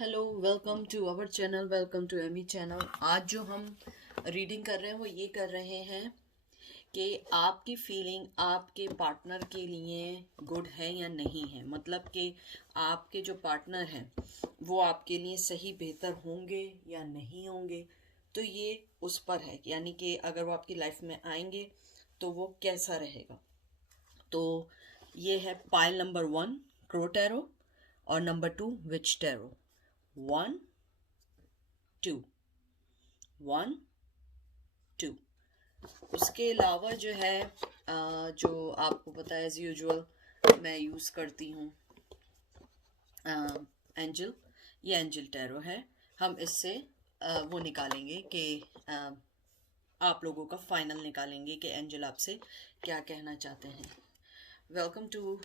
Hello, welcome to our channel, welcome to Amy channel. आज जो हम रीडिंग कर रहे हैं वो ये कर रहे हैं कि आपकी फीलिंग आपके पार्टनर के लिए गुड है या नहीं है। मतलब कि आपके जो पार्टनर हैं वो आपके लिए सही बेहतर होंगे या नहीं होंगे। तो ये उस पर है, यानी कि अगर वो आपकी लाइफ में आएंगे तो वो कैसा रहेगा। तो ये है पाइल नंबर 1 क्रो टैरो और नंबर 2 विच टैरो। 1 2 1 2। उसके अलावा जो है जो आपको पता है एज यूजुअल मैं यूज़ करती हूँ एंजल। ये एंजल टैरो है। हम इससे वो निकालेंगे कि आप लोगों का फाइनल निकालेंगे कि एंजल आपसे क्या कहना चाहते हैं। Welcome to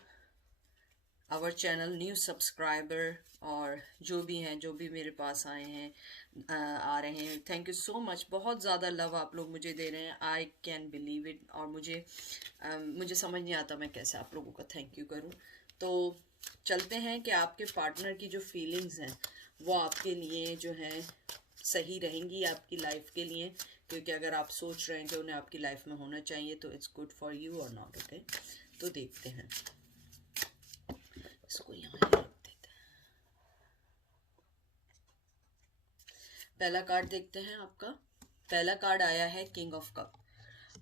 our channel, new subscriber और जो भी हैं, जो भी मेरे पास आए हैं आ रहे हैं, थैंक यू सो मच। बहुत ज़्यादा लव आप लोग मुझे दे रहे हैं, आई कैन बिलीव इट। और मुझे समझ नहीं आता मैं कैसे आप लोगों का थैंक यू करूं। तो चलते हैं कि आपके पार्टनर की जो फीलिंग्स हैं वो आपके लिए जो है सही रहेंगी आपकी लाइफ के लिए। क्योंकि अगर आप सोच रहे हैं कि उन्हें आपकी लाइफ में होना चाहिए तो इट्स गुड फॉर यू और नॉट। ओके, तो देखते हैं। इसको यहाँ रख देते हैं। पहला कार्ड देखते हैं आपका। पहला कार्ड आया है किंग ऑफ कप।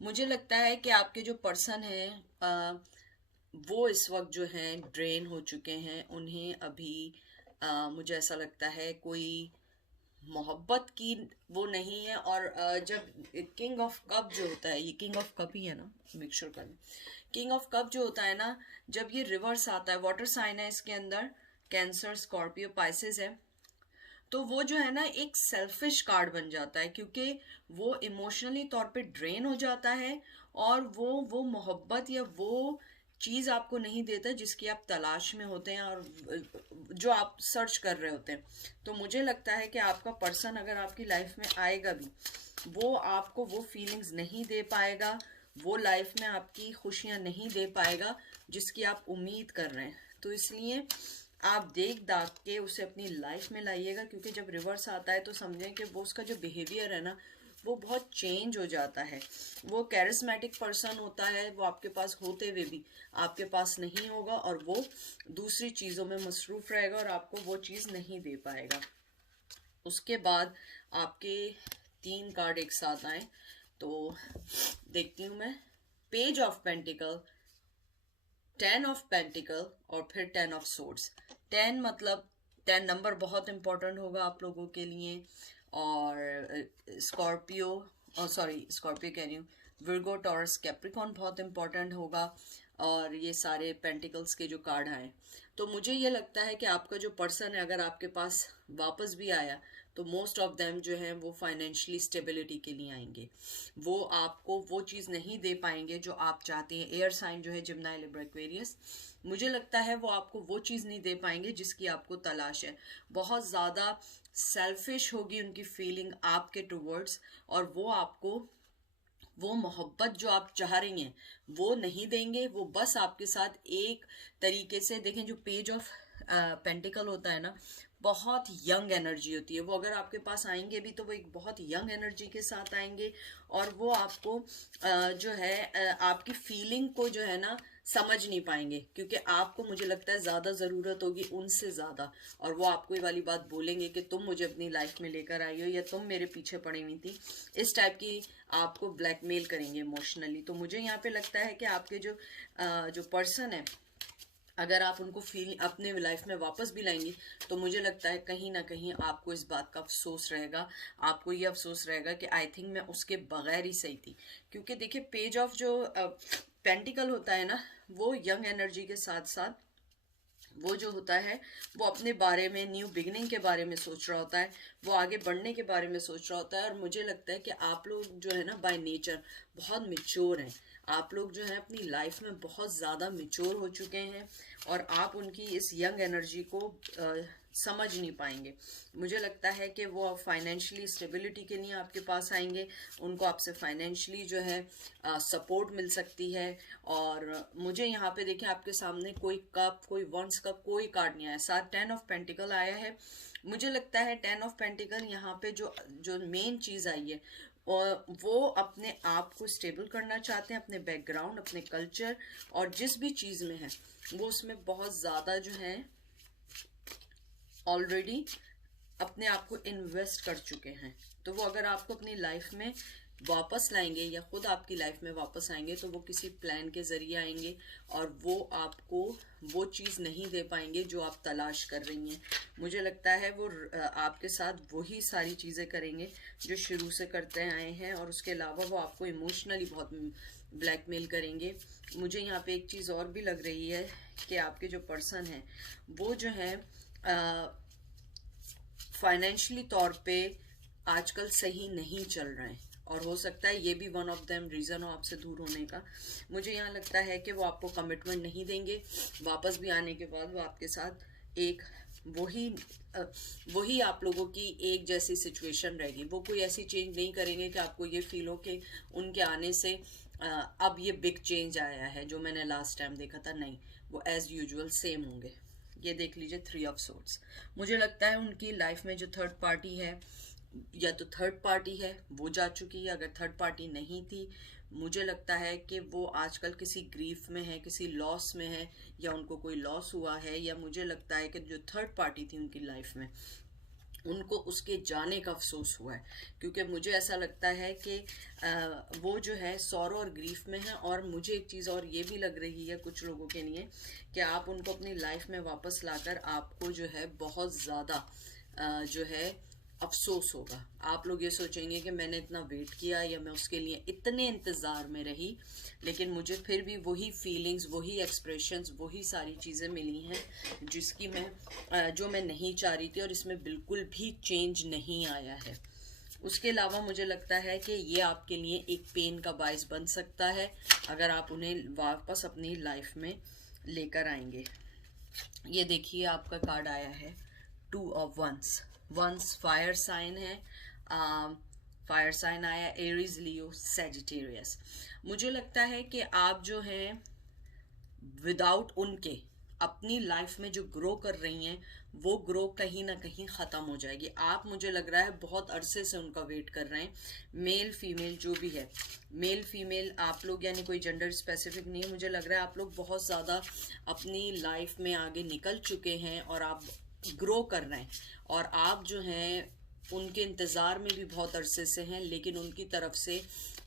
मुझे लगता है कि आपके जो पर्सन है वो इस वक्त जो है ड्रेन हो चुके हैं। उन्हें अभी मुझे ऐसा लगता है कोई मोहब्बत की वो नहीं है। और जब किंग ऑफ कप जो होता है, ये किंग ऑफ कप ही है ना, मेक श्योर कर। किंग ऑफ कप जो होता है ना, जब ये रिवर्स आता है, वाटर साइन है इसके अंदर, कैंसर, स्कॉर्पियो, पाइसेस है, तो वो जो है ना एक सेल्फिश कार्ड बन जाता है। क्योंकि वो इमोशनली तौर पे ड्रेन हो जाता है और वो मोहब्बत या वो चीज़ आपको नहीं देता जिसकी आप तलाश में होते हैं और जो आप सर्च कर रहे होते हैं। तो मुझे लगता है कि आपका पर्सन अगर आपकी लाइफ में आएगा भी, वो आपको वो फीलिंग्स नहीं दे पाएगा, वो लाइफ में आपकी खुशियां नहीं दे पाएगा जिसकी आप उम्मीद कर रहे हैं। तो इसलिए आप देख दाख के उसे अपनी लाइफ में लाइएगा। क्योंकि जब रिवर्स आता है तो समझें कि वो उसका जो बिहेवियर है ना वो बहुत चेंज हो जाता है। वो कैरिस्मेटिक पर्सन होता है, वो आपके पास होते हुए भी आपके पास नहीं होगा और वो दूसरी चीज़ों में मसरूफ रहेगा और आपको वो चीज़ नहीं दे पाएगा। उसके बाद आपके 3 कार्ड एक साथ आए तो देखती हूँ मैं। Page of pentacle, 10 of pentacle और फिर 10 ऑफ सोर्ड्स। 10 मतलब 10 नंबर बहुत इंपॉर्टेंट होगा आप लोगों के लिए। और स्कॉर्पियो, सॉरी स्कॉर्पियो कह रही हूँ, विर्गो, टॉरस, कैप्रिकॉन बहुत इंपॉर्टेंट होगा। और ये सारे पेंटिकल्स के जो कार्ड आए, तो मुझे ये लगता है कि आपका जो पर्सन है अगर आपके पास वापस भी आया तो मोस्ट ऑफ देम जो है वो फाइनेंशियली स्टेबिलिटी के लिए आएंगे। वो आपको वो चीज़ नहीं दे पाएंगे जो आप चाहते हैं। एयर साइन जो है जिम्नाई, लिब्रा, एक्वेरियस, मुझे लगता है वो आपको वो चीज़ नहीं दे पाएंगे जिसकी आपको तलाश है। बहुत ज़्यादा सेल्फिश होगी उनकी फीलिंग आपके टुवर्ड्स और वो आपको वो मोहब्बत जो आप चाह रही हैं वो नहीं देंगे। वो बस आपके साथ एक तरीके से देखें, जो पेज ऑफ पेंटिकल होता है ना, बहुत यंग एनर्जी होती है। वो अगर आपके पास आएंगे भी तो वो एक बहुत यंग एनर्जी के साथ आएंगे और वो आपको जो है आपकी फीलिंग को जो है ना समझ नहीं पाएंगे। क्योंकि आपको मुझे लगता है ज़्यादा ज़रूरत होगी उनसे ज़्यादा। और वो आपको ये वाली बात बोलेंगे कि तुम मुझे अपनी लाइफ में लेकर आई हो या तुम मेरे पीछे पड़ी हुई थी, इस टाइप की आपको ब्लैकमेल करेंगे इमोशनली। तो मुझे यहाँ पे लगता है कि आपके जो पर्सन है, अगर आप उनको फील अपने लाइफ में वापस भी लाएंगी तो मुझे लगता है कहीं ना कहीं आपको इस बात का अफसोस रहेगा। आपको ये अफसोस रहेगा कि आई थिंक मैं उसके बगैर ही सही थी। क्योंकि देखिए पेज ऑफ जो पेंटिकल होता है ना, वो यंग एनर्जी के साथ साथ वो जो होता है वो अपने बारे में, न्यू बिगनिंग के बारे में सोच रहा होता है, वो आगे बढ़ने के बारे में सोच रहा होता है। और मुझे लगता है कि आप लोग जो है ना बाय नेचर बहुत मिच्योर हैं। आप लोग जो है अपनी लाइफ में बहुत ज़्यादा मिच्योर हो चुके हैं और आप उनकी इस यंग एनर्जी को समझ नहीं पाएंगे। मुझे लगता है कि वो फाइनेंशियली स्टेबिलिटी के लिए आपके पास आएंगे, उनको आपसे फाइनेंशियली जो है सपोर्ट मिल सकती है। और मुझे यहाँ पे देखिए आपके सामने कोई कप, कोई वंस कप, कोई कार्ड नहीं आया, साथ 10 ऑफ पेंटिकल आया है। मुझे लगता है 10 ऑफ पेंटिकल यहाँ पे जो मेन चीज़ आई है, और वो अपने आप को स्टेबल करना चाहते हैं, अपने बैकग्राउंड, अपने कल्चर और जिस भी चीज़ में है वो उसमें बहुत ज़्यादा जो है ऑलरेडी अपने आप को इन्वेस्ट कर चुके हैं। तो वो अगर आपको अपनी लाइफ में वापस लाएंगे या खुद आपकी लाइफ में वापस आएंगे तो वो किसी प्लान के ज़रिए आएंगे और वो आपको वो चीज़ नहीं दे पाएंगे जो आप तलाश कर रही हैं। मुझे लगता है वो आपके साथ वही सारी चीज़ें करेंगे जो शुरू से करते आए हैं, और उसके अलावा वो आपको इमोशनली बहुत ब्लैकमेल करेंगे। मुझे यहाँ पे एक चीज़ और भी लग रही है कि आपके जो पर्सन हैं वो जो है फाइनेंशियली तौर पे आजकल सही नहीं चल रहे हैं, और हो सकता है ये भी वन ऑफ देम रीज़न हो आपसे दूर होने का। मुझे यहाँ लगता है कि वो आपको कमिटमेंट नहीं देंगे, वापस भी आने के बाद वो आपके साथ एक वही आप लोगों की एक जैसी सिचुएशन रहेगी। वो कोई ऐसी चेंज नहीं करेंगे कि आपको ये फील हो कि उनके आने से अब ये बिग चेंज आया है जो मैंने लास्ट टाइम देखा था। नहीं, वो एज यूजुअल सेम होंगे। ये देख लीजिए 3 ऑफ सोर्ड्स। मुझे लगता है उनकी लाइफ में जो थर्ड पार्टी है, या तो थर्ड पार्टी है वो जा चुकी है, अगर थर्ड पार्टी नहीं थी मुझे लगता है कि वो आजकल किसी ग्रीफ में है, किसी लॉस में है, या उनको कोई लॉस हुआ है, या मुझे लगता है कि जो थर्ड पार्टी थी उनकी लाइफ में उनको उसके जाने का अफसोस हुआ है। क्योंकि मुझे ऐसा लगता है कि वो जो है सौरो और ग्रीफ में है। और मुझे एक चीज़ और ये भी लग रही है कुछ लोगों के लिए कि आप उनको अपनी लाइफ में वापस लाकर आपको जो है बहुत ज़्यादा जो है अफसोस होगा। आप लोग ये सोचेंगे कि मैंने इतना वेट किया या मैं उसके लिए इतने इंतज़ार में रही, लेकिन मुझे फिर भी वही फीलिंग्स, वही एक्सप्रेशंस, वही सारी चीज़ें मिली हैं जिसकी जो मैं नहीं चाह रही थी, और इसमें बिल्कुल भी चेंज नहीं आया है। उसके अलावा मुझे लगता है कि ये आपके लिए एक पेन का बायस बन सकता है अगर आप उन्हें वापस अपनी लाइफ में लेकर आएंगे। ये देखिए आपका कार्ड आया है 2 of wands. Wands fire sign है, फायर साइन आया, एरीज, लियो, सैजिटेरियस। मुझे लगता है कि आप जो हैं विदाउट उनके अपनी लाइफ में जो ग्रो कर रही हैं वो ग्रो कहीं ना कहीं ख़त्म हो जाएगी। आप, मुझे लग रहा है, बहुत अरसे से उनका वेट कर रहे हैं। मेल फीमेल जो भी है, मेल फीमेल आप लोग, यानी कोई जेंडर स्पेसिफिक नहीं है, मुझे लग रहा है आप लोग बहुत ज़्यादा अपनी लाइफ में आगे निकल चुके हैं और आप ग्रो कर रहे हैं, और आप जो हैं उनके इंतज़ार में भी बहुत अरसे से हैं, लेकिन उनकी तरफ से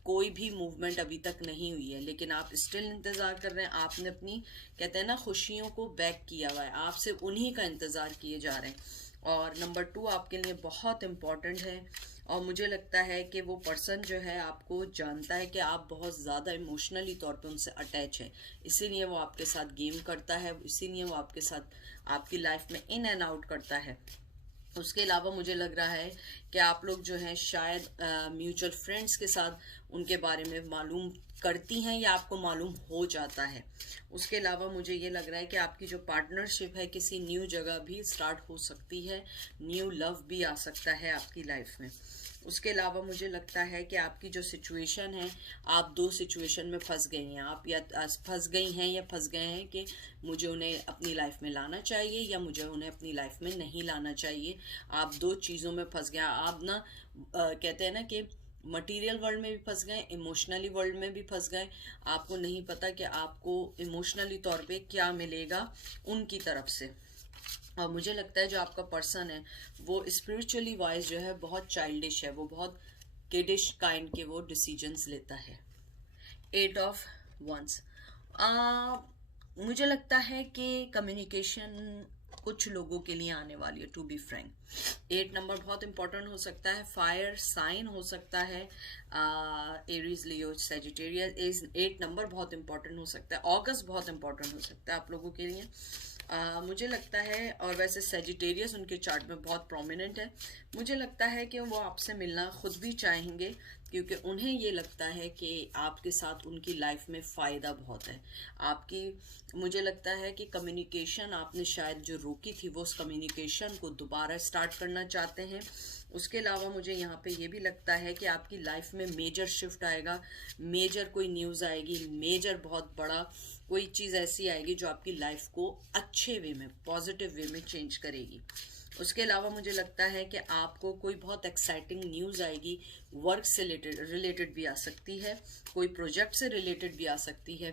कोई भी मूवमेंट अभी तक नहीं हुई है। लेकिन आप स्टिल इंतज़ार कर रहे हैं। आपने अपनी, कहते हैं ना, खुशियों को बैक किया हुआ है, आप सिर्फ उन्हीं का इंतज़ार किए जा रहे हैं। और नंबर 2 आपके लिए बहुत इम्पॉर्टेंट है, और मुझे लगता है कि वो पर्सन जो है आपको जानता है कि आप बहुत ज़्यादा इमोशनली तौर पे उनसे अटैच हैं, इसीलिए वो आपके साथ गेम करता है, इसीलिए वो आपके साथ आपकी लाइफ में इन एंड आउट करता है। उसके अलावा मुझे लग रहा है कि आप लोग जो हैं शायद म्यूचुअल फ्रेंड्स के साथ उनके बारे में मालूम करती हैं या आपको मालूम हो जाता है। उसके अलावा मुझे ये लग रहा है कि आपकी जो पार्टनरशिप है किसी न्यू जगह भी स्टार्ट हो सकती है, न्यू लव भी आ सकता है आपकी लाइफ में। उसके अलावा मुझे लगता है कि आपकी जो सिचुएशन है, आप 2 सिचुएशन में फंस गई हैं। आप या फंस गई हैं या फंस गए हैं कि मुझे उन्हें अपनी लाइफ में लाना चाहिए या मुझे उन्हें अपनी लाइफ में नहीं लाना चाहिए। आप 2 चीज़ों में फंस गए। आप ना कहते हैं ना कि मटेरियल वर्ल्ड में भी फंस गए, इमोशनली वर्ल्ड में भी फंस गए। आपको नहीं पता कि आपको इमोशनली तौर पे क्या मिलेगा उनकी तरफ से। और मुझे लगता है जो आपका पर्सन है वो स्पिरिचुअली वाइज जो है बहुत चाइल्डिश है, वो बहुत किडिश काइंड के वो डिसीजंस लेता है। 8 ऑफ वंस। मुझे लगता है कि कम्युनिकेशन कुछ लोगों के लिए आने वाली है, टू बी फ्रैंक। 8 नंबर बहुत इंपॉर्टेंट हो सकता है, फायर साइन हो सकता है, एरीज, लियो, सैजिटेरियस। 8 नंबर बहुत इंपॉर्टेंट हो सकता है। अगस्त बहुत इंपॉर्टेंट हो सकता है आप लोगों के लिए, मुझे लगता है। और वैसे सैजिटेरियस उनके चार्ट में बहुत प्रोमिनेंट है। मुझे लगता है कि वो आपसे मिलना खुद भी चाहेंगे, क्योंकि उन्हें ये लगता है कि आपके साथ उनकी लाइफ में फ़ायदा बहुत है आपकी। मुझे लगता है कि कम्युनिकेशन आपने शायद जो रोकी थी वो उस कम्युनिकेशन को दोबारा स्टार्ट करना चाहते हैं। उसके अलावा मुझे यहाँ पे ये भी लगता है कि आपकी लाइफ में मेजर शिफ्ट आएगा, मेजर कोई न्यूज़ आएगी, मेजर बहुत बड़ा कोई चीज़ ऐसी आएगी जो आपकी लाइफ को अच्छे वे में, पॉजिटिव वे में चेंज करेगी। उसके अलावा मुझे लगता है कि आपको कोई बहुत एक्साइटिंग न्यूज़ आएगी, वर्क से रिलेटेड भी आ सकती है, कोई प्रोजेक्ट से रिलेटेड भी आ सकती है।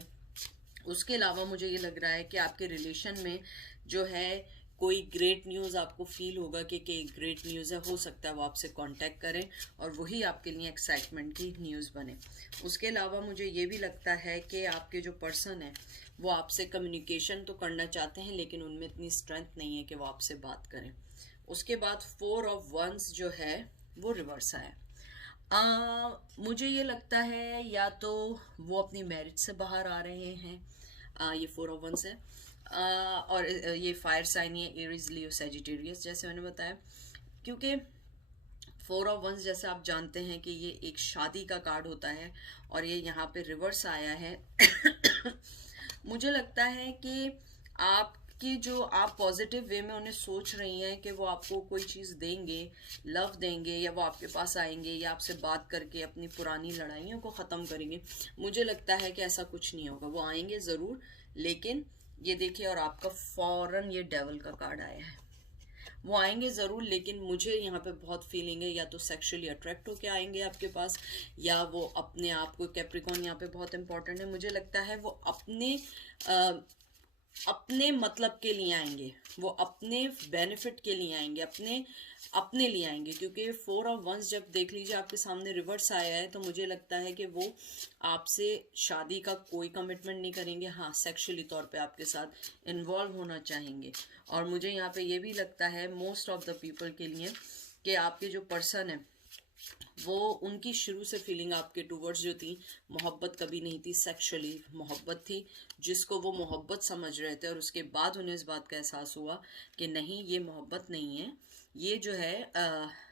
उसके अलावा मुझे ये लग रहा है कि आपके रिलेशन में जो है कोई ग्रेट न्यूज़ आपको फील होगा कि ग्रेट न्यूज़ है, हो सकता है वो आपसे कांटेक्ट करें और वही आपके लिए एक्साइटमेंट की न्यूज़ बने। उसके अलावा मुझे ये भी लगता है कि आपके जो पर्सन है वो आपसे कम्युनिकेशन तो करना चाहते हैं लेकिन उनमें इतनी स्ट्रेंथ नहीं है कि वो आपसे बात करें। उसके बाद 4 ऑफ वंस जो है वो रिवर्स आया। मुझे ये लगता है या तो वो अपनी मैरिज से बाहर आ रहे हैं, ये 4 ऑफ वंस है। और ये फायर साइन है, एरीज, लियो, सैजिटेरियस, जैसे मैंने बताया। क्योंकि 4 ऑफ वंस जैसे आप जानते हैं कि ये एक शादी का कार्ड होता है और ये यहाँ पे रिवर्स आया है। मुझे लगता है कि आपकी जो आप पॉजिटिव वे में उन्हें सोच रही हैं कि वो आपको कोई चीज़ देंगे, लव देंगे, या वो आपके पास आएंगे या आपसे बात करके अपनी पुरानी लड़ाइयों को ख़त्म करेंगे। मुझे लगता है कि ऐसा कुछ नहीं होगा, वो आएंगे ज़रूर, लेकिन ये देखिए, और आपका फौरन ये डेविल का कार्ड आया है। वो आएंगे ज़रूर, लेकिन मुझे यहाँ पे बहुत फीलिंग है या तो सेक्सुअली अट्रैक्ट होके आएंगे आपके पास, या वो अपने आप को, कैप्रिकॉर्न यहाँ पे बहुत इंपॉर्टेंट है, मुझे लगता है वो अपने मतलब के लिए आएंगे, वो अपने बेनिफिट के लिए आएंगे, अपने लिए आएंगे। क्योंकि 4 ऑफ वंस जब देख लीजिए आपके सामने रिवर्स आया है तो मुझे लगता है कि वो आपसे शादी का कोई कमिटमेंट नहीं करेंगे, हाँ सेक्सुअली तौर पे आपके साथ इन्वॉल्व होना चाहेंगे। और मुझे यहाँ पे ये भी लगता है मोस्ट ऑफ द पीपल के लिए कि आपके जो पर्सन है वो, उनकी शुरू से फीलिंग आपके टूवर्ड्स जो थी, मोहब्बत कभी नहीं थी, सेक्सुअली मोहब्बत थी, जिसको वो मोहब्बत समझ रहे थे। और उसके बाद उन्हें इस बात का एहसास हुआ कि नहीं, ये मोहब्बत नहीं है, ये जो है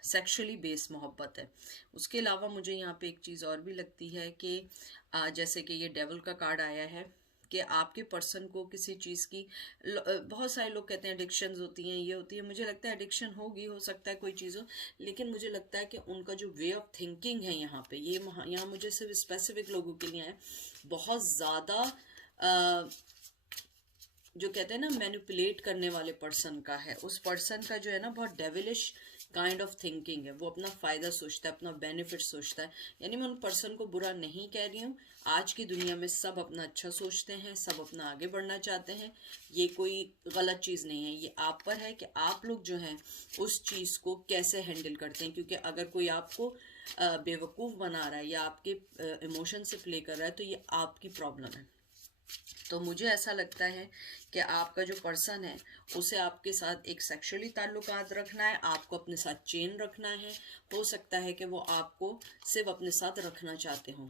सेक्सुअली बेस्ड मोहब्बत है। उसके अलावा मुझे यहाँ पे एक चीज़ और भी लगती है कि जैसे कि ये डेविल का कार्ड आया है कि आपके पर्सन को किसी चीज़ की, बहुत सारे लोग कहते हैं एडिक्शंस होती हैं, ये होती है, मुझे लगता है एडिक्शन होगी, हो सकता है कोई चीज़ हो, लेकिन मुझे लगता है कि उनका जो वे ऑफ थिंकिंग है यहाँ पे, ये यहाँ मुझे सिर्फ स्पेसिफिक लोगों के लिए है, बहुत ज़्यादा जो कहते हैं ना मैनिपुलेट करने वाले पर्सन का है। उस पर्सन का जो है ना बहुत डेविलिश काइंड ऑफ थिंकिंग है, वो अपना फ़ायदा सोचता है, अपना बेनिफिट सोचता है। यानी मैं उन पर्सन को बुरा नहीं कह रही हूँ, आज की दुनिया में सब अपना अच्छा सोचते हैं, सब अपना आगे बढ़ना चाहते हैं, ये कोई गलत चीज़ नहीं है। ये आप पर है कि आप लोग जो हैं उस चीज़ को कैसे हैंडल करते हैं। क्योंकि अगर कोई आपको बेवकूफ़ बना रहा है या आपके इमोशन से प्ले कर रहा है तो ये आपकी प्रॉब्लम है। तो मुझे ऐसा लगता है कि आपका जो पर्सन है उसे आपके साथ एक सेक्सुअली ताल्लुकात रखना है, आपको अपने साथ चेन रखना है। हो सकता है कि वो आपको सिर्फ अपने साथ रखना चाहते हों,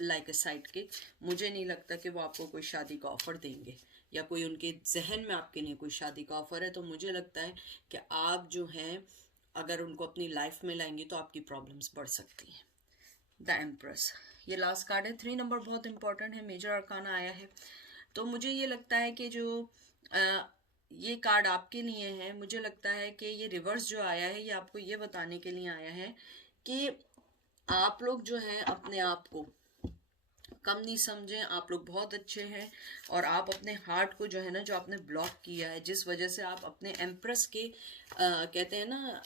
लाइक अ साइड किक। मुझे नहीं लगता कि वो आपको कोई शादी का ऑफ़र देंगे या कोई उनके जहन में आपके लिए कोई शादी का ऑफ़र है। तो मुझे लगता है कि आप जो हैं अगर उनको अपनी लाइफ में लाएंगे तो आपकी प्रॉब्लम्स बढ़ सकती हैं। द एम्प्रेस, ये लास्ट कार्ड है, 3 नंबर बहुत इंपॉर्टेंट है, मेजर अरकाना आया है। तो मुझे ये लगता है कि जो ये कार्ड आपके लिए है, मुझे लगता है कि ये रिवर्स जो आया है ये आपको ये बताने के लिए आया है कि आप लोग जो हैं अपने आप को कम नहीं समझें, आप लोग बहुत अच्छे हैं। और आप अपने हार्ट को जो है ना, जो आपने ब्लॉक किया है, जिस वजह से आप अपने एम्प्रेस के कहते हैं ना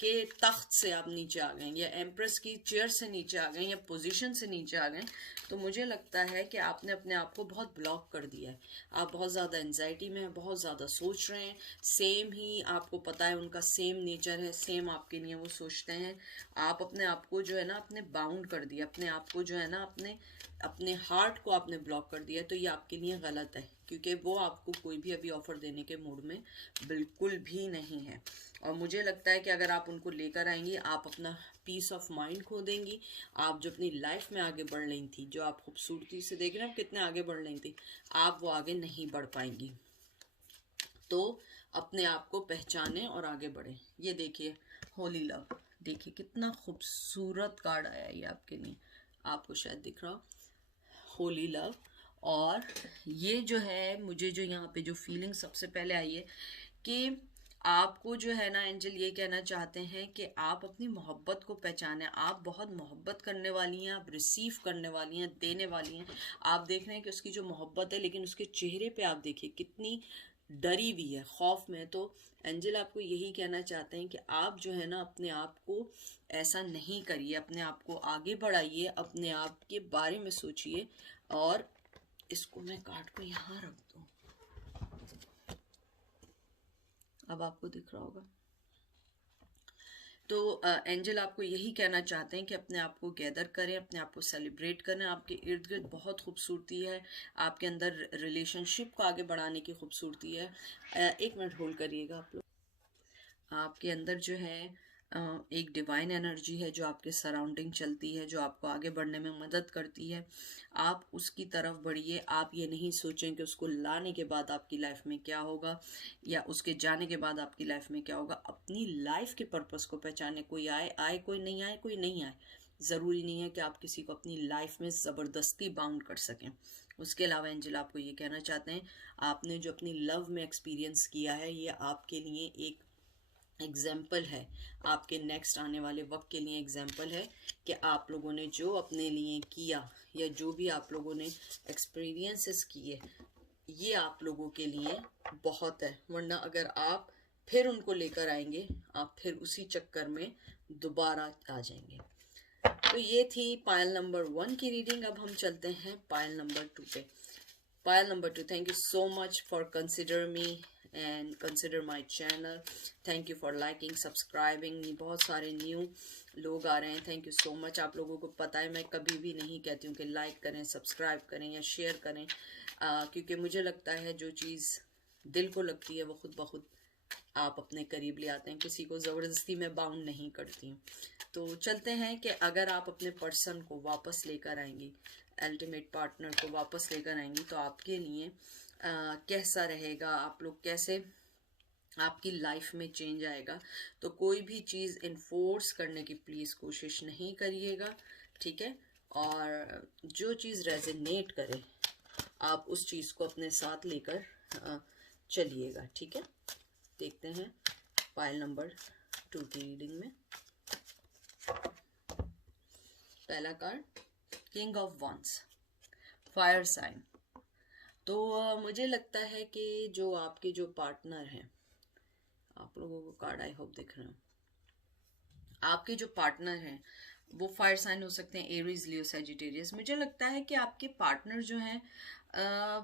के तख्त से आप नीचे आ गए, या एम्प्रेस की चेयर से नीचे आ गए, या पोजीशन से नीचे आ गए, तो मुझे लगता है कि आपने अपने आप को बहुत ब्लॉक कर दिया है। आप बहुत ज़्यादा एंजाइटी में हैं, बहुत ज़्यादा सोच रहे हैं, सेम ही आपको पता है उनका सेम नेचर है, सेम आपके लिए वो सोचते हैं। आप अपने आप को जो है ना अपने बाउंड कर दिया, अपने आप को जो है ना अपने हार्ट को आपने ब्लॉक कर दिया। तो ये आपके लिए गलत है, क्योंकि वो आपको कोई भी अभी ऑफ़र देने के मूड में बिल्कुल भी नहीं है। और मुझे लगता है कि अगर आप उनको लेकर आएंगी, आप अपना पीस ऑफ माइंड खो देंगी। आप जो अपनी लाइफ में आगे बढ़ रही थी, जो आप खूबसूरती से देख रहे हैं कितने आगे बढ़ रही थी, आप वो आगे नहीं बढ़ पाएंगी। तो अपने आप को पहचानें और आगे बढ़ें। ये देखिए, होली लव, देखिए कितना खूबसूरत कार्ड आया ये आपके लिए, आपको शायद दिख रहा हो, होली लव। और ये जो है, मुझे जो यहाँ पे जो फीलिंग सबसे पहले आई है कि आपको जो है ना एंजल ये कहना चाहते हैं कि आप अपनी मोहब्बत को पहचानें। आप बहुत मोहब्बत करने वाली हैं, आप रिसीव करने वाली हैं, देने वाली हैं। आप देख रहे हैं कि उसकी जो मोहब्बत है, लेकिन उसके चेहरे पे आप देखिए कितनी डरी हुई है, खौफ में। तो एंजल आपको यही कहना चाहते हैं कि आप जो है ना अपने आप को ऐसा नहीं करिए, अपने आप को आगे बढ़ाइए, अपने आप के बारे में सोचिए। और इसको मैं कार्ड को यहाँ रख दूँ, अब आपको दिख रहा होगा। तो एंजल आपको यही कहना चाहते हैं कि अपने आप को गैदर करें, अपने आप को सेलिब्रेट करें। आपके इर्द गिर्द बहुत खूबसूरती है, आपके अंदर रिलेशनशिप को आगे बढ़ाने की खूबसूरती है। एक मिनट होल्ड करिएगा आप लोग। आपके अंदर जो है एक डिवाइन एनर्जी है जो आपके सराउंडिंग चलती है, जो आपको आगे बढ़ने में मदद करती है। आप उसकी तरफ बढ़िए। आप ये नहीं सोचें कि उसको लाने के बाद आपकी लाइफ में क्या होगा या उसके जाने के बाद आपकी लाइफ में क्या होगा। अपनी लाइफ के पर्पस को पहचाने। कोई आए आए, कोई नहीं आए, कोई नहीं आए। ज़रूरी नहीं है कि आप किसी को अपनी लाइफ में ज़बरदस्ती बाउंड कर सकें। उसके अलावा एंजल आपको ये कहना चाहते हैं, आपने जो अपनी लव में एक्सपीरियंस किया है ये आपके लिए एक एग्जाम्पल है, आपके नेक्स्ट आने वाले वक्त के लिए एग्जाम्पल है कि आप लोगों ने जो अपने लिए किया या जो भी आप लोगों ने एक्सपीरियंसेस किए, ये आप लोगों के लिए बहुत है। वरना अगर आप फिर उनको लेकर आएंगे, आप फिर उसी चक्कर में दोबारा आ जाएंगे। तो ये थी पायल नंबर 1 की रीडिंग। अब हम चलते हैं पायल नंबर 2 पे। Pile number 2, thank you so much for consider me and consider my channel. Thank you for liking, subscribing. बहुत सारे न्यू लोग आ रहे हैं, थैंक यू सो मच। आप लोगों को पता है मैं कभी भी नहीं कहती हूँ कि लाइक करें, सब्सक्राइब करें या शेयर करें, क्योंकि मुझे लगता है जो चीज़ दिल को लगती है वो खुद ब खुद आप अपने करीब ले आते हैं। किसी को ज़बरदस्ती में बाउंड नहीं करती हूँ। तो चलते हैं कि अगर आप अपने पर्सन को वापस लेकर आएंगी, अल्टीमेट पार्टनर को वापस लेकर आएंगी, तो आपके लिए कैसा रहेगा, आप लोग कैसे, आपकी लाइफ में चेंज आएगा। तो कोई भी चीज़ इन्फोर्स करने की प्लीज़ कोशिश नहीं करिएगा, ठीक है। और जो चीज़ रेजोनेट करे आप उस चीज़ को अपने साथ लेकर चलिएगा, ठीक है। देखते हैं पायल नंबर 2 की रीडिंग में। पहला card king of wands, fire sign. तो मुझे लगता है कि जो आपके जो पार्टनर हैं, आप लोगों को कार्ड आई होप दिख रहे हो, आपके जो पार्टनर हैं वो फायर साइन हो सकते हैं, एरीज, लियो, सैजिटेरियस। मुझे लगता है कि आपके पार्टनर जो हैं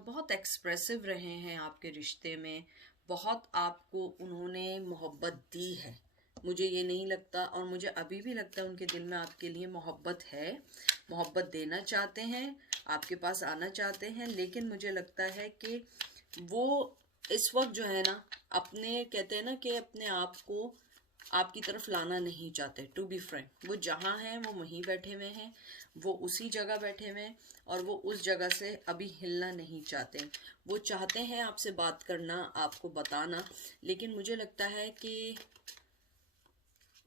बहुत एक्सप्रेसिव रहे हैं आपके रिश्ते में, बहुत आपको उन्होंने मोहब्बत दी है। मुझे ये नहीं लगता, और मुझे अभी भी लगता है उनके दिल में आपके लिए मोहब्बत है, मोहब्बत देना चाहते हैं, आपके पास आना चाहते हैं। लेकिन मुझे लगता है कि वो इस वक्त जो है ना अपने, कहते हैं ना कि अपने आप को आपकी तरफ लाना नहीं चाहते। टू बी फ्रैंक, वो जहाँ हैं वो वहीं बैठे हुए हैं, वो उसी जगह बैठे हुए हैं और वो उस जगह से अभी हिलना नहीं चाहते। वो चाहते हैं आपसे बात करना, आपको बताना, लेकिन मुझे लगता है कि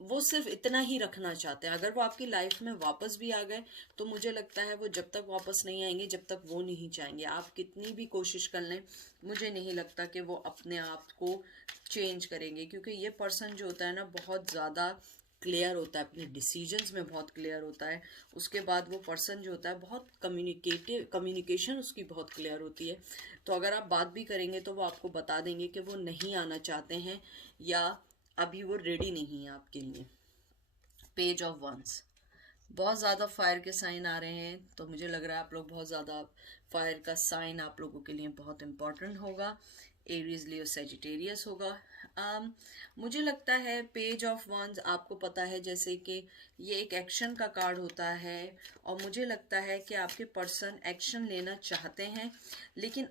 वो सिर्फ इतना ही रखना चाहते हैं। अगर वो आपकी लाइफ में वापस भी आ गए तो मुझे लगता है वो जब तक वापस नहीं आएंगे जब तक वो नहीं चाहेंगे। आप कितनी भी कोशिश कर लें, मुझे नहीं लगता कि वो अपने आप को चेंज करेंगे, क्योंकि ये पर्सन जो होता है ना बहुत ज़्यादा क्लियर होता है, अपने डिसीजंस में बहुत क्लियर होता है। उसके बाद वो पर्सन जो होता है बहुत कम्युनिकेशन उसकी बहुत क्लियर होती है। तो अगर आप बात भी करेंगे तो वो आपको बता देंगे कि वो नहीं आना चाहते हैं या अभी वो रेडी नहीं है आपके लिए। पेज ऑफ वंस, बहुत ज़्यादा फायर के साइन आ रहे हैं, तो मुझे लग रहा है आप लोग बहुत ज़्यादा फायर का साइन आप लोगों के लिए बहुत इम्पोर्टेंट होगा। एरीज, लियो, सैजिटेरियस होगा। मुझे लगता है पेज ऑफ वंस, आपको पता है जैसे कि ये एक एक्शन का कार्ड होता है, और मुझे लगता है कि आपके पर्सन एक्शन लेना चाहते हैं, लेकिन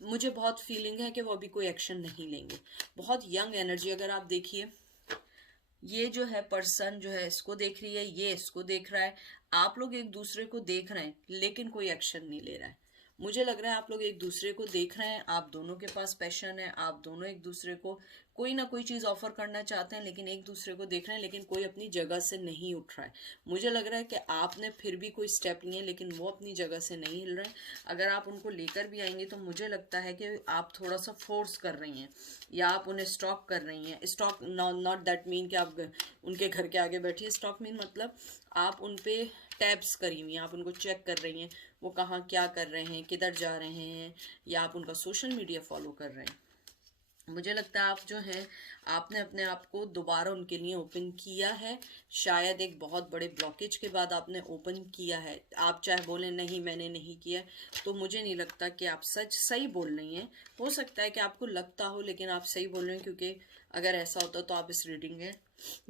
मुझे बहुत फीलिंग है कि वो अभी कोई एक्शन नहीं लेंगे। बहुत यंग एनर्जी, अगर आप देखिए ये जो है पर्सन जो है इसको देख रही है, ये इसको देख रहा है, आप लोग एक दूसरे को देख रहे हैं लेकिन कोई एक्शन नहीं ले रहा है। मुझे लग रहा है आप लोग एक दूसरे को देख रहे हैं, आप दोनों के पास पैशन है, आप दोनों एक दूसरे को कोई ना कोई चीज़ ऑफर करना चाहते हैं, लेकिन एक दूसरे को देख रहे हैं, लेकिन कोई अपनी जगह से नहीं उठ रहा है। मुझे लग रहा है कि आपने फिर भी कोई स्टेप लिए, लेकिन वो अपनी जगह से नहीं हिल रहे हैं। अगर आप उनको लेकर भी आएंगे तो मुझे लगता है कि आप थोड़ा सा फोर्स कर रही हैं, या आप उन्हें स्टॉक कर रही हैं। स्टॉक नॉट दैट मीन कि आप उनके घर के आगे बैठिए, स्टॉक मीन मतलब आप उन पे टैब्स करी हुई हैं, आप उनको चेक कर रही हैं, वो कहाँ क्या कर रहे हैं, किधर जा रहे हैं, या आप उनका सोशल मीडिया फॉलो कर रहे हैं। मुझे लगता है आप जो हैं, आपने अपने आप को दोबारा उनके लिए ओपन किया है। शायद एक बहुत बड़े ब्लॉकेज के बाद आपने ओपन किया है। आप चाहे बोलें नहीं मैंने नहीं किया, तो मुझे नहीं लगता कि आप सही बोल रही हैं। हो सकता है कि आपको लगता हो, लेकिन आप सही बोल रहे हैं, क्योंकि अगर ऐसा होता तो आप इस रीडिंग में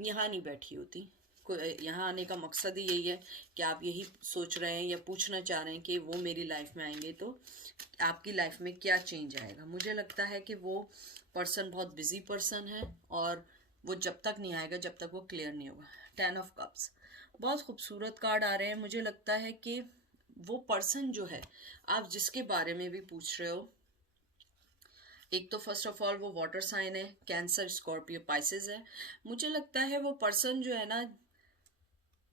यहाँ नहीं बैठी होती। यहाँ आने का मकसद ही यही है कि आप यही सोच रहे हैं या पूछना चाह रहे हैं कि वो मेरी लाइफ में आएंगे तो आपकी लाइफ में क्या चेंज आएगा। मुझे लगता है कि वो पर्सन बहुत बिजी पर्सन है, और वो जब तक नहीं आएगा जब तक वो क्लियर नहीं होगा। 10 ऑफ कप्स, बहुत खूबसूरत कार्ड आ रहे हैं। मुझे लगता है कि वो पर्सन जो है, आप जिसके बारे में भी पूछ रहे हो, एक तो फर्स्ट ऑफ ऑल वो वाटर साइन है, कैंसर, स्कॉर्पियो, पाइसेस है। मुझे लगता है वो पर्सन जो है ना,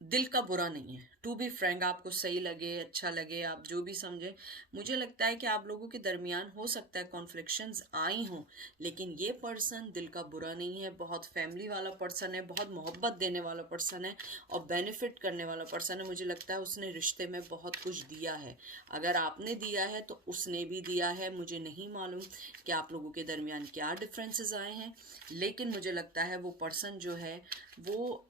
दिल का बुरा नहीं है। टू बी फ्रैंक, आपको सही लगे, अच्छा लगे, आप जो भी समझे, मुझे लगता है कि आप लोगों के दरमियान हो सकता है कॉन्फ्लिक्शंस आई हों, लेकिन ये पर्सन दिल का बुरा नहीं है। बहुत फैमिली वाला पर्सन है, बहुत मोहब्बत देने वाला पर्सन है, और बेनिफिट करने वाला पर्सन है। मुझे लगता है उसने रिश्ते में बहुत कुछ दिया है। अगर आपने दिया है तो उसने भी दिया है। मुझे नहीं मालूम कि आप लोगों के दरमियान क्या डिफरेंसेस आए हैं, लेकिन मुझे लगता है वो पर्सन जो है वो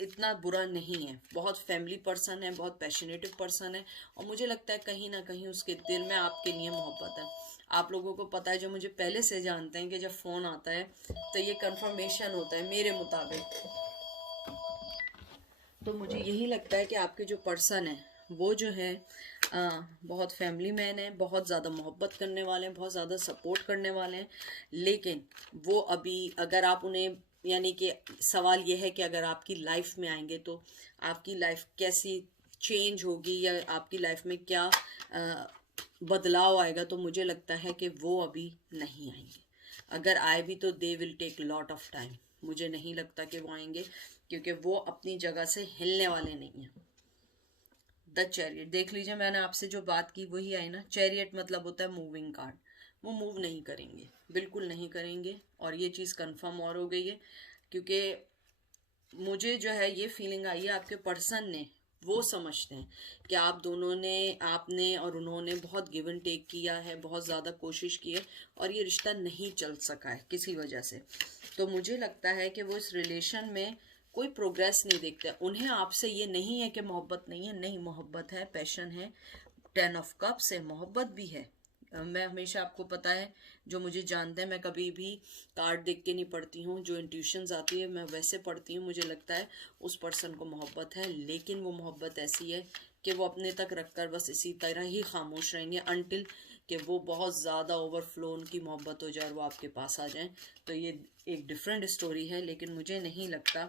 इतना बुरा नहीं है। बहुत फैमिली पर्सन है, बहुत पैशनेटिव पर्सन है, और मुझे लगता है कहीं ना कहीं उसके दिल में आपके लिए मोहब्बत है। आप लोगों को पता है, जो मुझे पहले से जानते हैं, कि जब फ़ोन आता है तो ये कंफर्मेशन होता है मेरे मुताबिक। तो मुझे यही लगता है कि आपके जो पर्सन है वो जो है बहुत फैमिली मैन है, बहुत ज़्यादा मोहब्बत करने वाले हैं, बहुत ज़्यादा सपोर्ट करने वाले हैं। लेकिन वो अभी, अगर आप उन्हें, यानी कि सवाल ये है कि अगर आपकी लाइफ में आएंगे तो आपकी लाइफ कैसी चेंज होगी, या आपकी लाइफ में क्या बदलाव आएगा, तो मुझे लगता है कि वो अभी नहीं आएंगे। अगर आए भी तो they will take lot of time. मुझे नहीं लगता कि वो आएंगे, क्योंकि वो अपनी जगह से हिलने वाले नहीं हैं। द चैरियट, देख लीजिए मैंने आपसे जो बात की वही आई ना। चैरियट मतलब होता है मूविंग कार्ड। वो मूव नहीं करेंगे, बिल्कुल नहीं करेंगे, और ये चीज़ कंफर्म और हो गई है, क्योंकि मुझे जो है ये फीलिंग आई है आपके पर्सन ने, वो समझते हैं कि आप दोनों ने, आपने और उन्होंने बहुत गिव एंड टेक किया है, बहुत ज़्यादा कोशिश की है, और ये रिश्ता नहीं चल सका है किसी वजह से। तो मुझे लगता है कि वो इस रिलेशन में कोई प्रोग्रेस नहीं देखते। उन्हें आपसे ये नहीं है कि मोहब्बत नहीं है, नहीं, मोहब्बत है, पैशन है, 10 ऑफ कप्स है, मोहब्बत भी है। मैं हमेशा, आपको पता है, जो मुझे जानते हैं, मैं कभी भी कार्ड देख के नहीं पढ़ती हूँ। जो इंट्यूशंस आती है मैं वैसे पढ़ती हूँ। मुझे लगता है उस पर्सन को मोहब्बत है, लेकिन वो मोहब्बत ऐसी है कि वो अपने तक रखकर बस इसी तरह ही खामोश रहेंगे, अनटिल कि वो बहुत ज़्यादा ओवरफ्लो उनकी मोहब्बत हो जाए और वो आपके पास आ जाएं। तो ये एक डिफरेंट स्टोरी है, लेकिन मुझे नहीं लगता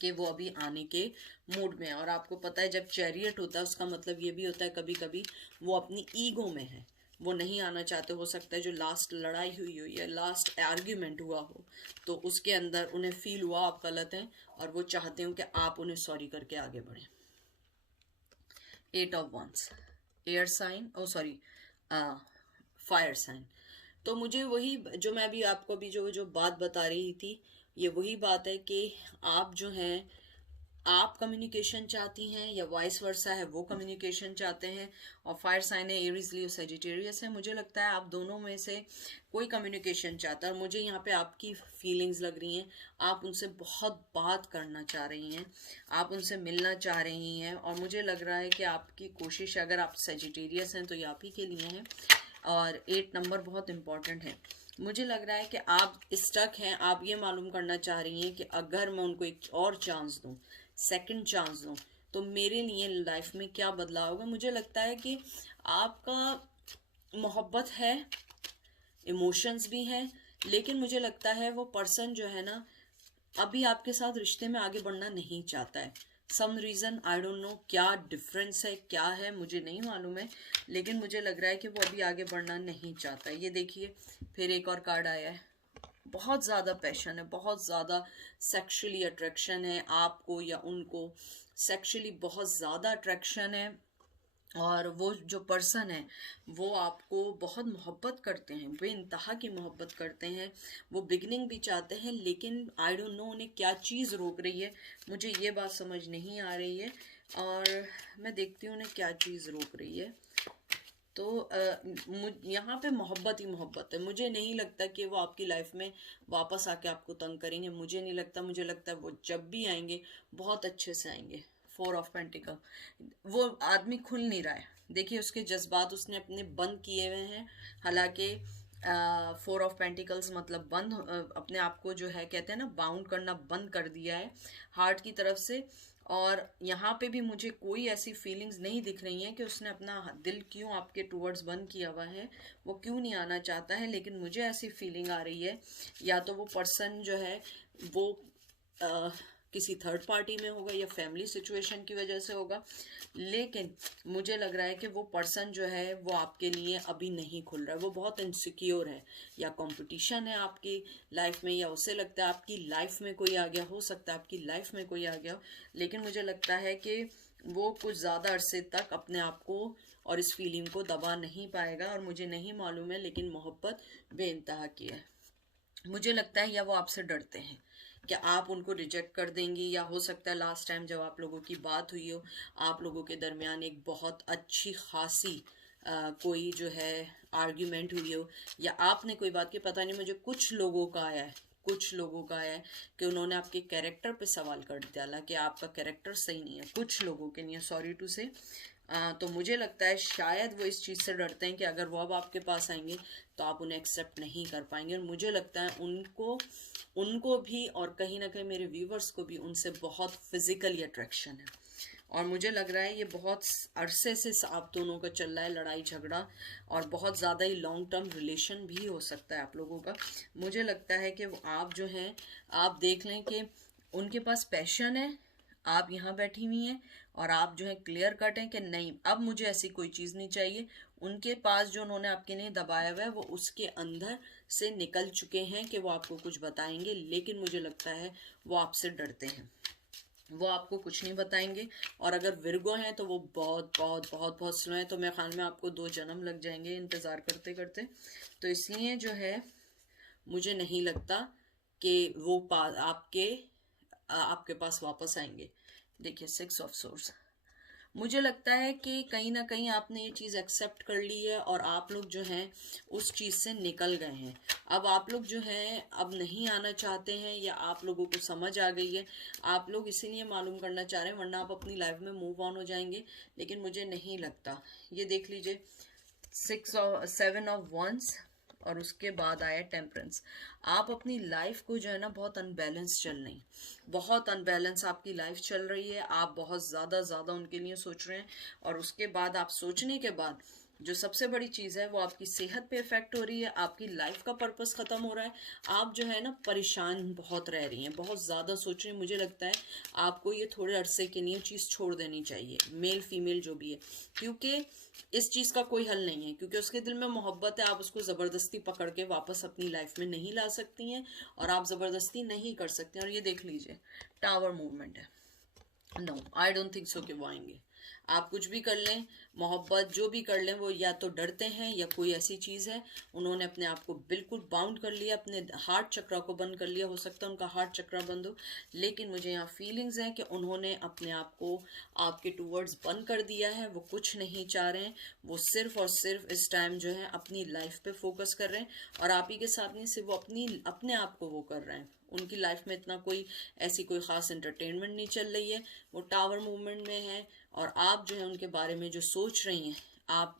कि वो अभी आने के मूड में है। और आपको पता है, जब चैरियट होता है उसका मतलब ये भी होता है कभी कभी वो अपनी ईगो में है, वो नहीं आना चाहते। हो सकता है जो लास्ट लड़ाई हुई हो या लास्ट आर्ग्यूमेंट हुआ हो, तो उसके अंदर उन्हें फील हुआ आप गलत हैं, और वो चाहते हो कि आप उन्हें सॉरी करके आगे बढ़ें। 8 of wands, air sign, oh sorry, fire sign. तो मुझे वही, जो मैं अभी आपको अभी जो बात बता रही थी, ये वही बात है कि आप जो हैं, आप कम्युनिकेशन चाहती हैं, या वाइस वर्सा है वो कम्युनिकेशन चाहते हैं। और फायर साइन है, एरीज, लियो, सजिटेरियस है। मुझे लगता है आप दोनों में से कोई कम्युनिकेशन चाहता है, और मुझे यहाँ पे आपकी फीलिंग्स लग रही हैं। आप उनसे बहुत बात करना चाह रही हैं, आप उनसे मिलना चाह रही हैं, और मुझे लग रहा है कि आपकी कोशिश, अगर आप सजिटेरियस हैं तो ये आप ही के लिए हैं। और 8 नंबर बहुत इंपॉर्टेंट है। मुझे लग रहा है कि आप स्टक हैं, आप ये मालूम करना चाह रही हैं कि अगर मैं उनको एक और चांस दूं, सेकंड चांस दूं, तो मेरे लिए लाइफ में क्या बदलाव होगा। मुझे लगता है कि आपका मोहब्बत है, इमोशंस भी हैं, लेकिन मुझे लगता है वो पर्सन जो है ना, अभी आपके साथ रिश्ते में आगे बढ़ना नहीं चाहता है। Some reason, I don't know क्या डिफरेंस है, क्या है मुझे नहीं मालूम है, लेकिन मुझे लग रहा है कि वो अभी आगे बढ़ना नहीं चाहता। ये देखिए फिर एक और कार्ड आया है। बहुत ज़्यादा पैशन है, बहुत ज़्यादा सेक्सुअली अट्रैक्शन है आपको या उनको, सेक्सुअली बहुत ज़्यादा अट्रैक्शन है। और वो जो पर्सन है वो आपको बहुत मोहब्बत करते हैं, बेइंतहा की मोहब्बत करते हैं। वो बिगनिंग भी चाहते हैं, लेकिन आई डोंट नो उन्हें क्या चीज़ रोक रही है, मुझे ये बात समझ नहीं आ रही है। और मैं देखती हूँ उन्हें क्या चीज़ रोक रही है। तो यहाँ पे मोहब्बत ही मोहब्बत है। मुझे नहीं लगता कि वो आपकी लाइफ में वापस आके आपको तंग करेंगे, मुझे नहीं लगता। मुझे लगता है वो जब भी आएंगे बहुत अच्छे से आएंगे। 4 ऑफ पेंटिकल, वो आदमी खुल नहीं रहा है, देखिए उसके जज्बात उसने अपने बंद किए हुए हैं। हालांकि 4 ऑफ पेंटिकल्स मतलब बंद, अपने आप को जो है कहते हैं ना बाउंड करना बंद कर दिया है हार्ट की तरफ से। और यहाँ पे भी मुझे कोई ऐसी फीलिंग्स नहीं दिख रही हैं कि उसने अपना दिल क्यों आपके टूवर्ड्स बंद किया हुआ है, वो क्यों नहीं आना चाहता है। लेकिन मुझे ऐसी फीलिंग आ रही है या तो वो पर्सन जो है वो किसी थर्ड पार्टी में होगा या फैमिली सिचुएशन की वजह से होगा, लेकिन मुझे लग रहा है कि वो पर्सन जो है वो आपके लिए अभी नहीं खुल रहा है, वो बहुत इनसिक्योर है। या कंपटीशन है आपकी लाइफ में, या उसे लगता है आपकी लाइफ में कोई आ गया, हो सकता है आपकी लाइफ में कोई आ गया, लेकिन मुझे लगता है कि वो कुछ ज़्यादा अरसे तक अपने आप को और इस फीलिंग को दबा नहीं पाएगा। और मुझे नहीं मालूम है, लेकिन मोहब्बत बेइंतहा की है। मुझे लगता है या वो आपसे डरते हैं कि आप उनको रिजेक्ट कर देंगी, या हो सकता है लास्ट टाइम जब आप लोगों की बात हुई हो, आप लोगों के दरमियान एक बहुत अच्छी खासी कोई जो है आर्ग्यूमेंट हुई हो, या आपने कोई बात की, पता नहीं मुझे कुछ लोगों का आया है, कुछ लोगों का आया है कि उन्होंने आपके कैरेक्टर पे सवाल कर दिया कि आपका कैरेक्टर सही नहीं है। कुछ लोगों के नहीं है, सॉरी टू से। तो मुझे लगता है शायद वो इस चीज़ से डरते हैं कि अगर वो अब आपके पास आएंगे तो आप उन्हें एक्सेप्ट नहीं कर पाएंगे। और मुझे लगता है उनको उनको भी और कहीं ना कहीं मेरे व्यूवर्स को भी उनसे बहुत फिजिकली अट्रैक्शन है। और मुझे लग रहा है ये बहुत अरसे से आप दोनों का चल रहा है लड़ाई झगड़ा, और बहुत ज़्यादा ही लॉन्ग टर्म रिलेशन भी हो सकता है आप लोगों का। मुझे लगता है कि आप जो हैं, आप देख लें कि उनके पास पैशन है, आप यहाँ बैठी हुई हैं और आप जो है क्लियर कट हैं कि नहीं अब मुझे ऐसी कोई चीज़ नहीं चाहिए। उनके पास जो उन्होंने आपके लिए दबाया हुआ है वो उसके अंदर से निकल चुके हैं कि वो आपको कुछ बताएंगे, लेकिन मुझे लगता है वो आपसे डरते हैं, वो आपको कुछ नहीं बताएंगे। और अगर विर्गो हैं तो वो बहुत बहुत बहुत बहुत स्लो हैं, तो मेरे ख्याल में आपको 2 जन्म लग जाएंगे इंतज़ार करते करते। तो इसलिए जो है मुझे नहीं लगता कि वो आपके पास वापस आएंगे। देखिए 6 ऑफ सोर्स, मुझे लगता है कि कहीं ना कहीं आपने ये चीज़ एक्सेप्ट कर ली है और आप लोग जो हैं उस चीज़ से निकल गए हैं। अब आप लोग जो हैं अब नहीं आना चाहते हैं, या आप लोगों को समझ आ गई है, आप लोग इसीलिए मालूम करना चाह रहे हैं, वरना आप अपनी लाइफ में मूव ऑन हो जाएंगे। लेकिन मुझे नहीं लगता। ये देख लीजिए 7 ऑफ वंस और उसके बाद आया टेम्परेंस। आप अपनी लाइफ को जो है ना बहुत अनबैलेंस चल रही, बहुत अनबैलेंस आपकी लाइफ चल रही है। आप बहुत ज़्यादा उनके लिए सोच रहे हैं, और उसके बाद आप सोचने के बाद जो सबसे बड़ी चीज़ है वो आपकी सेहत पे इफेक्ट हो रही है, आपकी लाइफ का पर्पस ख़त्म हो रहा है। आप जो है ना परेशान बहुत रह रही हैं, बहुत ज़्यादा सोच रही हैं। मुझे लगता है आपको ये थोड़े अरसे के लिए चीज़ छोड़ देनी चाहिए, मेल फीमेल जो भी है, क्योंकि इस चीज़ का कोई हल नहीं है। क्योंकि उसके दिल में मोहब्बत है, आप उसको ज़बरदस्ती पकड़ के वापस अपनी लाइफ में नहीं ला सकती हैं, और आप ज़बरदस्ती नहीं कर सकते। और ये देख लीजिए टावर मूवमेंट है, no I don't think so कि वो आएंगे। आप कुछ भी कर लें, मोहब्बत जो भी कर लें, वो या तो डरते हैं या कोई ऐसी चीज़ है, उन्होंने अपने आप को बिल्कुल बाउंड कर लिया, अपने हार्ट चक्रा को बंद कर लिया। हो सकता है उनका हार्ट चक्रा बंद हो, लेकिन मुझे यहाँ फीलिंग्स हैं कि उन्होंने अपने आप को आपके टूवर्ड्स बंद कर दिया है। वो कुछ नहीं चाह रहे हैं, वो सिर्फ और सिर्फ इस टाइम जो है अपनी लाइफ पे फोकस कर रहे हैं, और आप ही के साथ नहीं, सिर्फ वो अपने आप को वो कर रहे हैं। उनकी लाइफ में इतना कोई ऐसी कोई ख़ास एंटरटेनमेंट नहीं चल रही है, वो टावर मूवमेंट में है। और आप जो है उनके बारे में जो सोच रही हैं, आप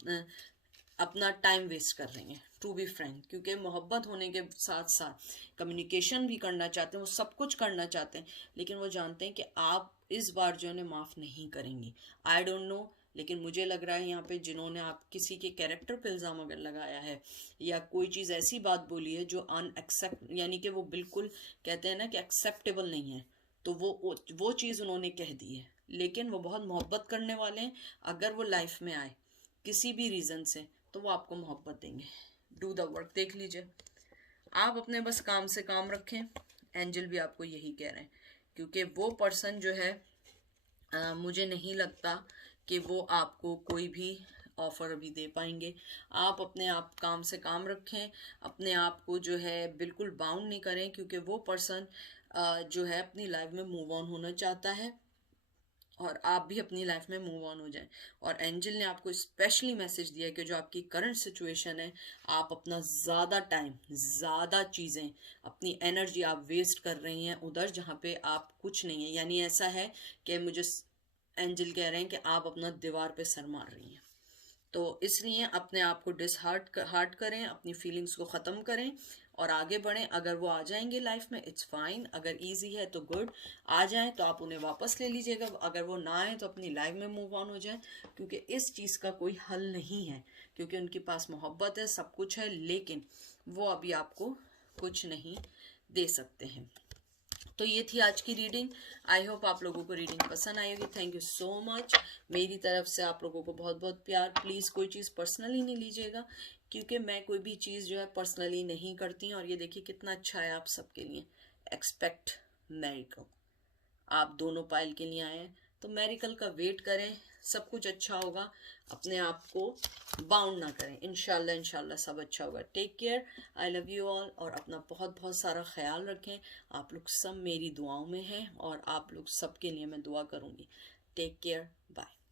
अपना टाइम वेस्ट कर रही हैं, टू बी फ्रैंक। क्योंकि मोहब्बत होने के साथ साथ कम्युनिकेशन भी करना चाहते हैं, वो सब कुछ करना चाहते हैं, लेकिन वो जानते हैं कि आप इस बार जो है माफ़ नहीं करेंगी। आई डोंट नो, लेकिन मुझे लग रहा है यहाँ पे जिन्होंने आप किसी के कैरेक्टर पे इल्ज़ाम अगर लगाया है, या कोई चीज़ ऐसी बात बोली है जो अनएक्सेप्ट, यानी कि वो बिल्कुल कहते हैं ना कि एक्सेप्टेबल नहीं है, तो वो चीज़ उन्होंने कह दी है। लेकिन वो बहुत मोहब्बत करने वाले हैं। अगर वो लाइफ में आए किसी भी रीज़न से तो वो आपको मोहब्बत देंगे। Do the work. देख लीजिए, आप अपने बस काम से काम रखें। एंजल भी आपको यही कह रहे हैं, क्योंकि वो पर्सन जो है मुझे नहीं लगता कि वो आपको कोई भी ऑफर अभी दे पाएंगे। आप अपने आप काम से काम रखें, अपने आप को जो है बिल्कुल बाउंड नहीं करें, क्योंकि वो पर्सन जो है अपनी लाइफ में मूव ऑन होना चाहता है और आप भी अपनी लाइफ में मूव ऑन हो जाएं। और एंजल ने आपको स्पेशली मैसेज दिया है कि जो आपकी करंट सिचुएशन है, आप अपना ज़्यादा टाइम, ज़्यादा चीज़ें, अपनी एनर्जी आप वेस्ट कर रही हैं उधर जहाँ पे आप कुछ नहीं है। यानी ऐसा है कि मुझे एंजल कह रहे हैं कि आप अपना दीवार पे सर मार रही हैं। तो इसलिए अपने आप को हार्ट करें, अपनी फीलिंग्स को ख़त्म करें और आगे बढ़ें। अगर वो आ जाएंगे लाइफ में, इट्स फाइन। अगर इजी है तो गुड, आ जाएं तो आप उन्हें वापस ले लीजिएगा। अगर वो ना आए तो अपनी लाइफ में मूव ऑन हो जाए, क्योंकि इस चीज़ का कोई हल नहीं है। क्योंकि उनके पास मोहब्बत है, सब कुछ है, लेकिन वो अभी आपको कुछ नहीं दे सकते हैं। तो ये थी आज की रीडिंग। आई होप आप लोगों को रीडिंग पसंद आई होगी। Thank you so much. मेरी तरफ से आप लोगों को बहुत बहुत प्यार। प्लीज़ कोई चीज़ पर्सनली नहीं लीजिएगा, क्योंकि मैं कोई भी चीज़ जो है पर्सनली नहीं करती हूँ। और ये देखिए कितना अच्छा है आप सबके लिए। एक्सपेक्ट मैरिकल। आप दोनों पायल के लिए आए हैं, तो मैरिकल का वेट करें, सब कुछ अच्छा होगा। अपने आप को बाउंड ना करें। इंशाल्लाह इंशाल्लाह सब अच्छा होगा। Take care, I love you all. और अपना बहुत बहुत सारा ख्याल रखें। आप लोग सब मेरी दुआओं में हैं और आप लोग सबके लिए मैं दुआ करूँगी। Take care, bye.